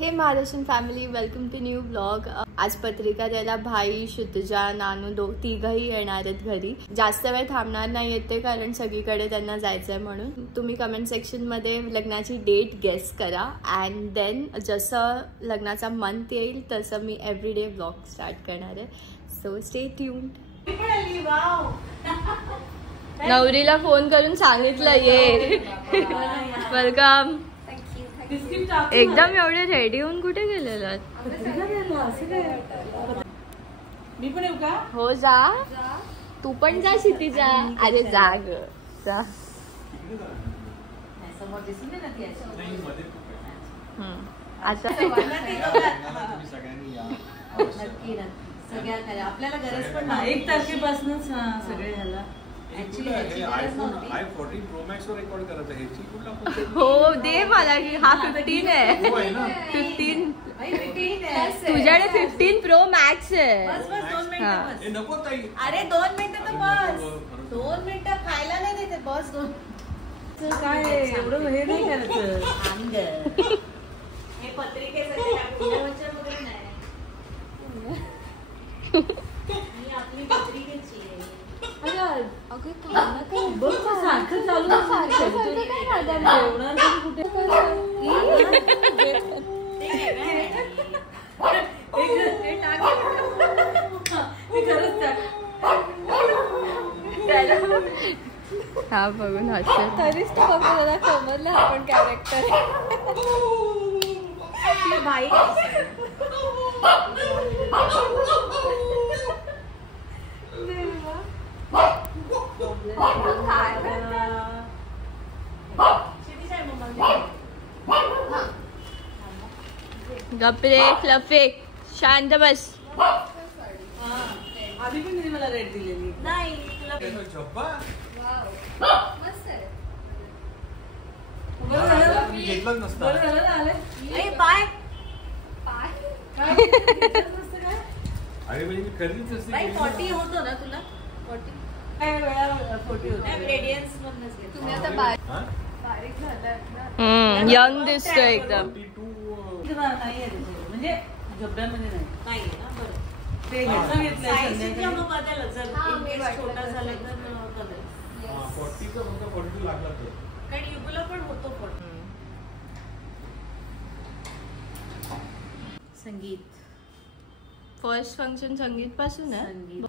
हे Maharashtrian family, welcome to new blog. आज पत्रिका द्यायला भाई, शुद्धजा, नानू तिघही येणार आहेत घरी. जास्त वेळ थांबणार नाही येते कारण सगळीकडे त्यांना जायचंय म्हणून. तुम्ही कमेंट सेक्शन मध्ये लग्नाची डेट गेस करा अँड देन जसं लग्नाचा मंथ येईल तसं मी एव्हरीडे ब्लॉग स्टार्ट करणार आहे. So stay tuned. नवरीला फोन करून सांगितलं ये. वेलकम. एकदम एवढे रेडी होऊन कुठे गेलेलात? मी पण येऊ का? हो जा. तू पण जा क्षितिजा. अरे जा ग जा. आता आपल्याला गरज पण नाही. 1 तारखेपासूनच सगळे झाला. हो दे मला की हा 15 आहे. 15 तुझ्याकडे 15 प्रो मॅक्स आहे. अरे 2 मिनिटं तर बस. 2 मिनिटं खायला नाही देते बस. 2 काय एवढं हे नाही करायचं. हे पत्रिकेसाठी वगैरे नाही. ही आपली पत्रिकेची आहे. सारखं चालू हा बघून हसत तरीच तू बघ समजलं आपण कॅरेक्टर बाई. गपरे फ्लफे शांत बस. आधी पण तिने मला रेट दिलेली नाही. फोर्टी होतो ना तुला. 40 वेळा 40 होतो. रेडियन्स तुम्ही आता बारीक झालात. यंग दिसतोय एकदम. नाही आहे म्हणजे झोपड्यामध्ये नाही ना. बरं ते ह्याचं घेतलंय मग बदल जर छोटा झाला तर कारण युगला पण होतो. पण संगीत फर्स्ट फंक्शन संगीत पासून आहे. संगीत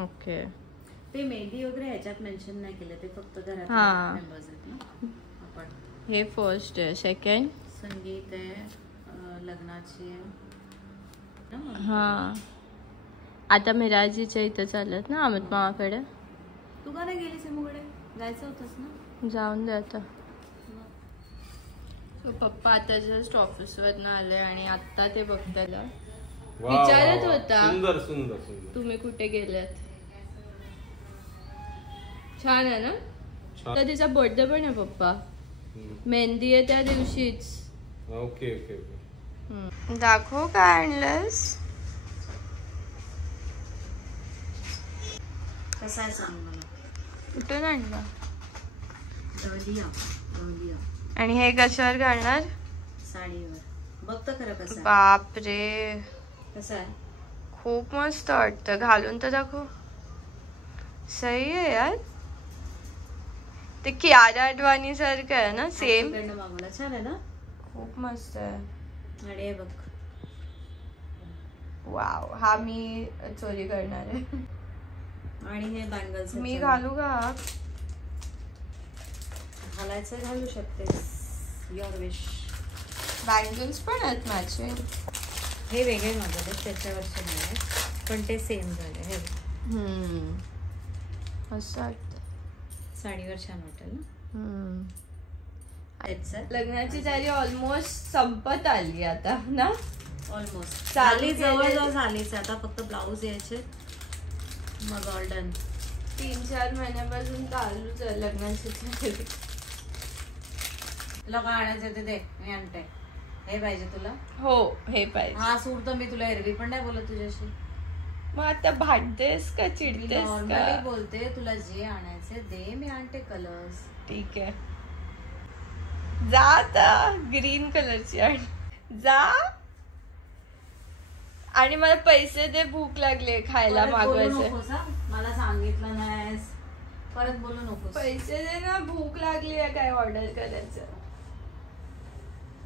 ओके. ते मेहंदी वगैरे ह्याच्यात मेन्शन नाही केलं. ते फक्त घरात मेंबर्स आहेत ना. आपण हे फर्स्ट आहे. सेकंड संगीत आहे. लग्नाची आहे. हा आता मिराजीच्या इथं चालत ना अमित मामाकडे. तू का नाही गेलीस मुकडे? जायचं होतंस ना. जाऊन दे आता. पप्पा आता जस्ट ऑफिस वरनं आले आणि आता ते बघतायला विचारत होता सुंदर सुंदर सुंदर तुम्ही कुठे गेलात. छान आहे ना. तर तिचा बर्थडे पण आहे पप्पा. मेहंदी आहे त्या दिवशीच. Okay okay okay. दाखव काय आणलंस. कसं आहे सांग मला. कुठून आणलं. दलिया. आणि हे कशावर घालणार. साडीवर. बघ तर खरं कसं. बापरे कसं आहे. खूप मस्त वाटतं. घालून तर दाखव. सही आहे यार. ते कियारा अडवाणी सारखं आहे ना. सेम मागवला. छान आहे ना. खूप मस्त आहे. आणि हे बघ. वाव. हा मी चोरी करणार आहे. आणि हे बँगल्स मी घालू का. घालायचं घालू शकतेस. Your wish. बँगल्स पण आहेत माझे. हे वेगळे मागवले त्याच्यावरचे नाही पण ते सेम झाले. हे असं वाटतं. साडीवर छान वाटेल ना. लग्नाची तयारी ऑलमोस्ट संपत आली आता ना. ऑलमोस्ट झाली. जवळजवळ झालीच. आता फक्त ब्लाऊज यायचे मग ऑल डन. 3-4 महिन्यापासून चालूच आहे लग्नाची तयारी. तुला काय आणायचं ते दे. मी आणते. हे पाहिजे तुला. हो हे पाहिजे. हा सूट तर मी तुला एरवी पण नाही बोलत तुझ्याशी. मग आता भांडतेस का चिडतेस का? बोलते तुला जे आणायचे दे मी आणते कलर्स. ठीक आहे. जा आता ग्रीन कलरची आणि जा आणि मला पैसे दे, भूक लागले खायला मागवायचे. मला सांगितलं नाहीस, परत बोलू नकोस. पैसे दे ना, भूक लागली आहे काय ऑर्डर करायचं.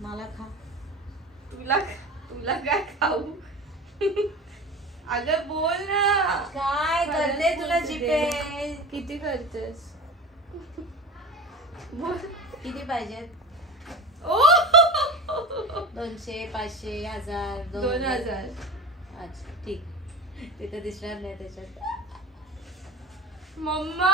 मला खा. तुला काय खाऊ. अगं बोल ना. काय करते तुला जीपे? किती करतेस बोल. किती पाहिजेत? 200, 500, 1000, 2000. अच्छा ठीक. ते तर दिसणार नाही त्याच्यात. मम्मा